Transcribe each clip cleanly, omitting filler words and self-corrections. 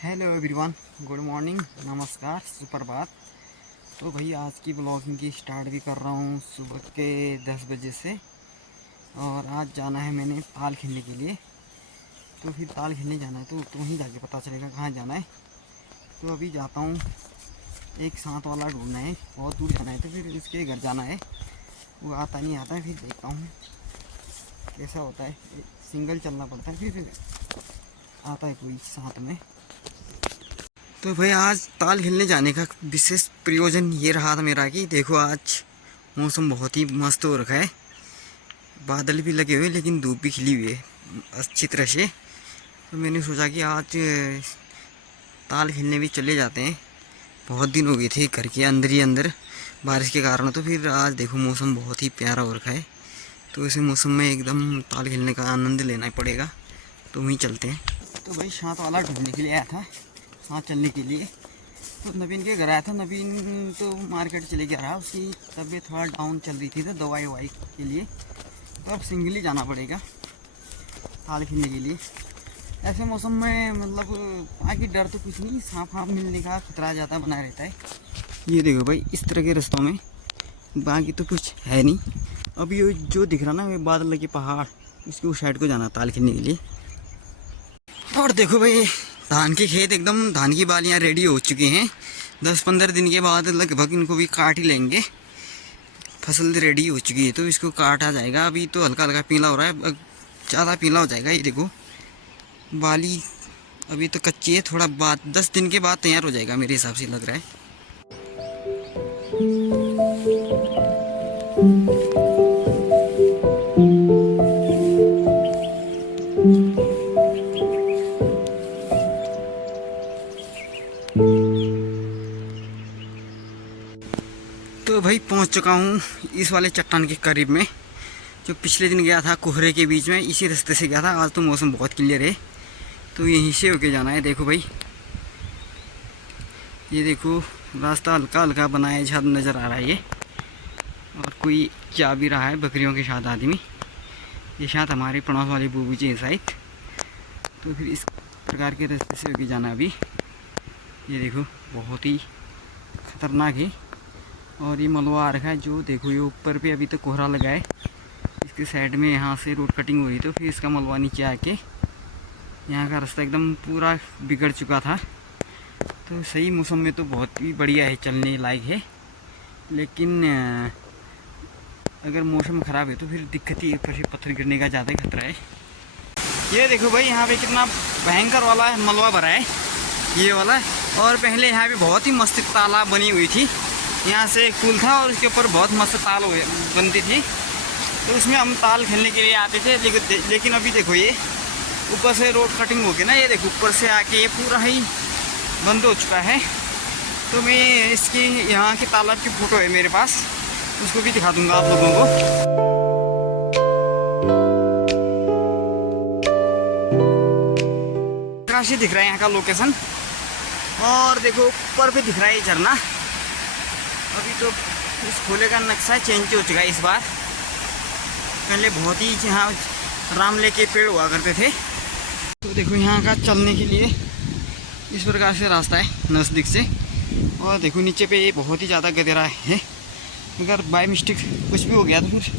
Hello everyone, good morning, नमस्कार, सुप्रभात। तो भाई आज की ब्लॉगिंग की स्टार्ट भी कर रहा हूँ सुबह के 10 बजे से। और आज जाना है मैंने ताल खेलने के लिए। तो फिर ताल खेलने जाना है तो वहीं जाके पता चलेगा कहाँ जाना है। तो अभी जाता हूँ, एक साथ वाला ढूंढना है, बहुत दूर जाना है तो फिर इसके घर जाना है। वो आता नहीं आता है, फिर देखता हूँ कैसा होता है। सिंगल चलना पड़ता है, फिर आता है कोई साथ में। तो भाई आज ताल खेलने जाने का विशेष प्रयोजन ये रहा था मेरा कि देखो आज मौसम बहुत ही मस्त हो रखा है। बादल भी लगे हुए लेकिन धूप भी खिली हुई है अच्छी तरह से। तो मैंने सोचा कि आज ताल खेलने भी चले जाते हैं। बहुत दिन हो गए थे घर के अंदर ही अंदर बारिश के कारण। तो फिर आज देखो मौसम बहुत ही प्यारा हो रखा है, तो इसी मौसम में एकदम ताल खेलने का आनंद लेना पड़ेगा। तो वहीं चलते हैं। तो भाई साथ वाला ढूंढने के लिए आया था, साथ चलने के लिए। तो नवीन के घर आया था। नवीन तो मार्केट चले गया रहा, उसकी तबीयत थोड़ा डाउन चल रही थी तो दवाई ववाई के लिए। तो अब सिंगल ही जाना पड़ेगा ताल खेलने के लिए। ऐसे मौसम में मतलब बाकी डर तो कुछ नहीं, सांप वाप मिलने का खतरा ज़्यादा बना रहता है। ये देखो भाई इस तरह के रास्तों में बाकी तो कुछ है नहीं। अभी ये जो दिख रहा ना ये बादल के पहाड़, इसके उस साइड को जाना ताल खेलने के लिए। और देखो भाई धान के खेत एकदम, धान की बालियाँ रेडी हो चुकी हैं। 10-15 दिन के बाद लगभग इनको भी काट ही लेंगे। फसल रेडी हो चुकी है तो इसको काटा जाएगा। अभी तो हल्का हल्का पीला हो रहा है, ज़्यादा पीला हो जाएगा। ये देखो बाली अभी तो कच्ची है, थोड़ा बाद 10 दिन के बाद तैयार हो जाएगा मेरे हिसाब से लग रहा है। तो भाई पहुंच चुका हूँ इस वाले चट्टान के करीब में। जो पिछले दिन गया था कोहरे के बीच में, इसी रास्ते से गया था। आज तो मौसम बहुत क्लियर है तो यहीं से होके जाना है। देखो भाई ये देखो रास्ता हल्का हल्का बनाया छत नज़र आ रहा है ये। और कोई जा भी रहा है बकरियों के साथ आदमी। ये शायद हमारे पड़ोस वाले बूबू जी हैं शायद। तो फिर इस प्रकार के रास्ते से होके जाना अभी। ये देखो बहुत ही खतरनाक है। और ये मलबा आ रखा है, जो देखो ये ऊपर पे अभी तो कोहरा लगा है। इसके साइड में यहाँ से रोड कटिंग हुई तो फिर इसका मलबा नीचे आके यहाँ का रास्ता एकदम पूरा बिगड़ चुका था। तो सही मौसम में तो बहुत ही बढ़िया है, चलने लायक है। लेकिन अगर मौसम ख़राब है तो फिर दिक्कत ही, ऊपर से पत्थर गिरने का ज़्यादा खतरा है। ये देखो भाई यहाँ पे कितना भयंकर वाला मलबा भरा है ये वाला। और पहले यहाँ पे बहुत ही मस्त तालाब बनी हुई थी। यहाँ से एक पुल था और उसके ऊपर बहुत मस्त ताल बनती थी। तो उसमें हम ताल खेलने के लिए आते थे। लेकिन अभी देखो ये ऊपर से रोड कटिंग हो गई ना, ये देखो ऊपर से आके ये पूरा ही बंद हो चुका है। तो मैं इसकी यहाँ के तालाब की फ़ोटो है मेरे पास, उसको भी दिखा दूँगा आप लोगों को। से दिख रहा है यहाँ का लोकेशन। और देखो ऊपर पे दिख रहा है ये झरना। अभी तो इस खोले का नक्शा चेंज हो चुका है इस बार। पहले बहुत ही यहाँ रामले के पेड़ हुआ करते थे। तो देखो यहाँ का चलने के लिए इस प्रकार से रास्ता है नज़दीक से। और देखो नीचे पे ये बहुत ही ज़्यादा गहरा है। अगर बाय मिस्टेक कुछ भी हो गया तो फिर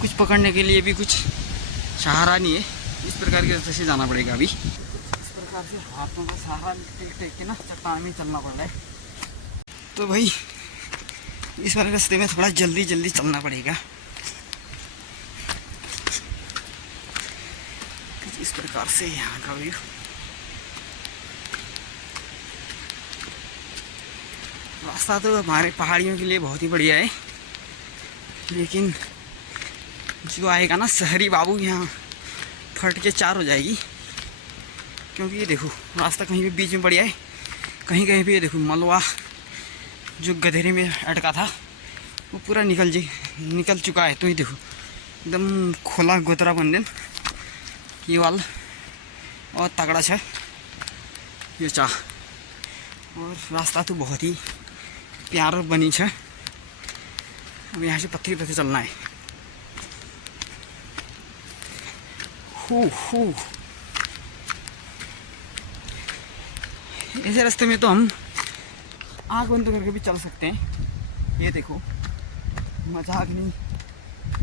कुछ पकड़ने के लिए भी कुछ सहारा नहीं है। इस प्रकार के रास्ते से जाना पड़ेगा अभी। इस प्रकार से हाथों का सहारा टेक के ना चट्टान में चलना पड़ रहा है। तो भाई इस वाले रास्ते में थोड़ा जल्दी जल्दी चलना पड़ेगा। इस प्रकार से यहाँ का व्यू। रास्ता तो हमारे पहाड़ियों के लिए बहुत ही बढ़िया है, लेकिन जो आएगा ना शहरी बाबू यहाँ फट के चार हो जाएगी। क्योंकि ये देखो रास्ता कहीं भी बीच में बढ़िया है, कहीं कहीं भी ये देखो मलबा जो गधेरे में अटका था वो पूरा निकल चुका है। तो ये देखो एकदम खोला गोतरा बन ये वाल और तगड़ा है ये चाह। और रास्ता तो बहुत ही प्यार बनी है। अब यहाँ से पत्थरी पत्थर चलना है। ऐसे रास्ते में तो हम आँख बंद करके भी चल सकते हैं। ये देखो, मजाक नहीं।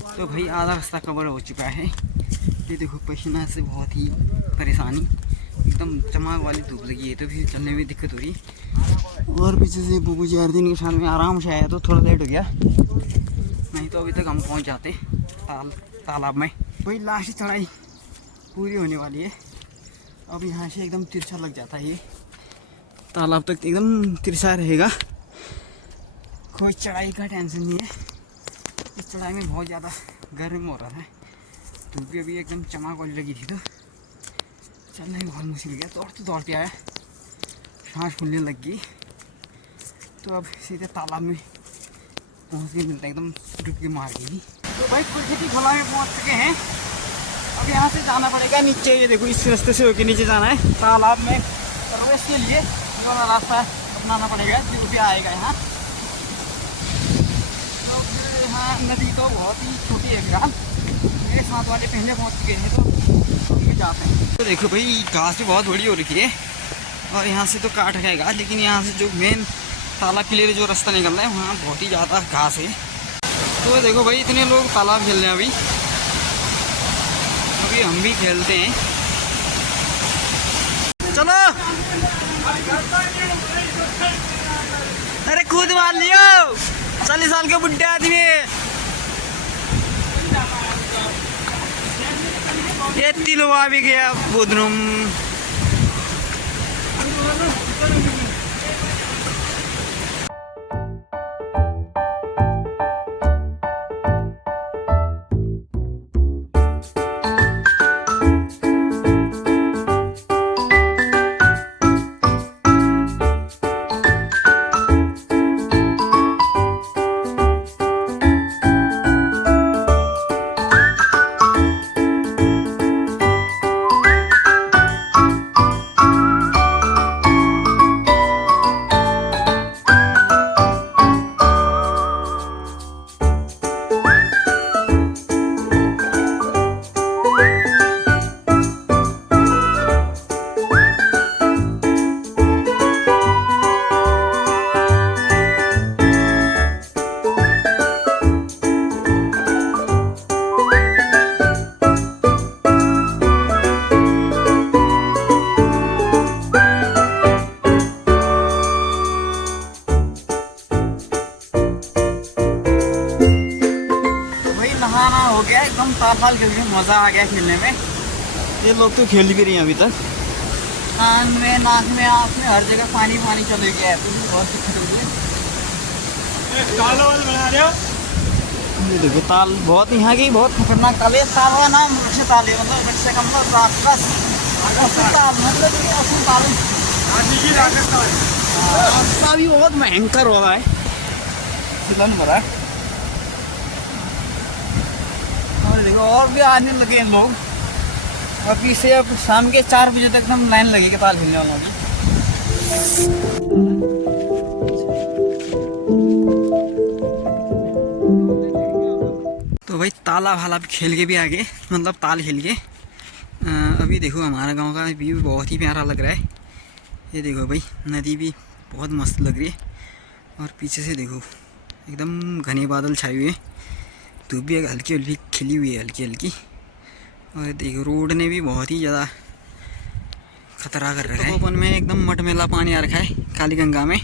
तो भाई आधा रास्ता कवर हो चुका है। ये देखो, पसीना से बहुत ही परेशानी, एकदम चमक वाली धूप लगी है, तो फिर चलने में दिक्कत हो रही। और पीछे से बुबू जी अर्जुन के साथ में आराम से आया तो थोड़ा लेट हो गया, नहीं तो अभी तक हम पहुंच जाते तालाब में। वही लास्ट चढ़ाई पूरी होने वाली है। अब यहाँ से एकदम तिरछा लग जाता है, ये तालाब तक एकदम तिरछा रहेगा। कोई चढ़ाई का टेंशन नहीं है। इस चढ़ाई में बहुत ज़्यादा गर्म हो रहा है, धूप भी अभी एकदम चमक वाली लगी थी, तो चलने में बहुत मुश्किल गया। दौड़ते आया, सांस फूलने लग गई। तो अब सीधे तालाब में पहुँच के मिलता है, एकदम डुबकी मार गई। तो भाई कुलखेती खोला में पहुँच चुके हैं। अब यहाँ से जाना पड़ेगा नीचे। ये देखो, इस रास्ते से होकर नीचे जाना है तालाब में प्रवेश के लिए। वाला रास्ता अपनाना पड़ेगा जो भी आएगा यहाँ। तो फिर यहाँ नदी तो बहुत ही छोटी है फिलहाल। मेरे साथ वाले पहले पहुँच चुके हैं, तो हम भी जाते हैं। तो देखो भाई, घास भी बहुत बड़ी हो रखी है और यहाँ से तो काट रहेगा, लेकिन यहाँ से जो मेन तालाब के लिए जो रास्ता निकल रहा है वहाँ बहुत ही ज़्यादा घास है। तो देखो भाई, इतने लोग तालाब खेल रहे हैं। अभी हम भी खेलते हैं, चलो। अरे कूद मार लियो, 40 साल के बुढ़े आदमी। ये तिलवा भी गया बुधनुम। हो गया एकदम ताल खेल के मज़ा आ गया खेलने में। ये लोग तो खेल भी रही हैं अभी तक। कान में, नाक में, आँख में, हर जगह पानी पानी चले गया है, तो बहुत दिक्कत हो गई। ये देखो, ताल बहुत यहाँ की बहुत खतरनाक ताल है। ताल का नाम वृक्ष ताल है, मतलब वृक्ष का मतलब राक्षस ताल, मतलब असुर ताल। रास्ता भी बहुत भयंकर हो रहा है, फिलन हो रहा है। और देखो, और भी आने लगे हैं लोग। अभी से अब शाम के 4 बजे तक हम लाइन लगेगी ताल खेलने वालों की। तो भाई ताला भाला भी खेल के भी आगे, मतलब ताल खेल के। अभी देखो, हमारा गांव का व्यू बहुत ही प्यारा लग रहा है। ये देखो भाई, नदी भी बहुत मस्त लग रही है। और पीछे से देखो, एकदम घने बादल छाए हुए, धूप भी हल्की हल्की खिली हुई है, हल्की हल्की। और देखो, रोड ने भी बहुत ही ज़्यादा खतरा कर रखा है। ओपन में एकदम मटमेला पानी आ रखा है काली गंगा में।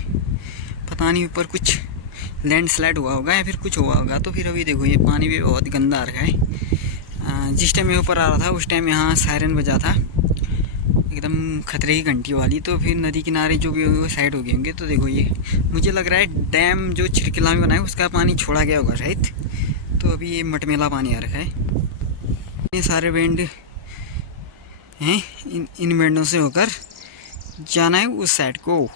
पता नहीं ऊपर कुछ लैंडस्लाइड हुआ होगा या फिर कुछ हुआ होगा। तो फिर अभी देखो, ये पानी भी बहुत गंदा आ रखा है। जिस टाइम ये ऊपर आ रहा था उस टाइम यहाँ सायरन बजा था, एकदम खतरे की घंटी वाली। तो फिर नदी किनारे जो भी होंगे वो साइड हो गए होंगे। तो देखो, ये मुझे लग रहा है डैम जो छिड़किला में बना है उसका पानी छोड़ा गया होगा शायद। तो अभी ये मटमेला पानी आ रखा है। ये सारे बैंड हैं, इन बैंडों से होकर जाना है उस साइड को।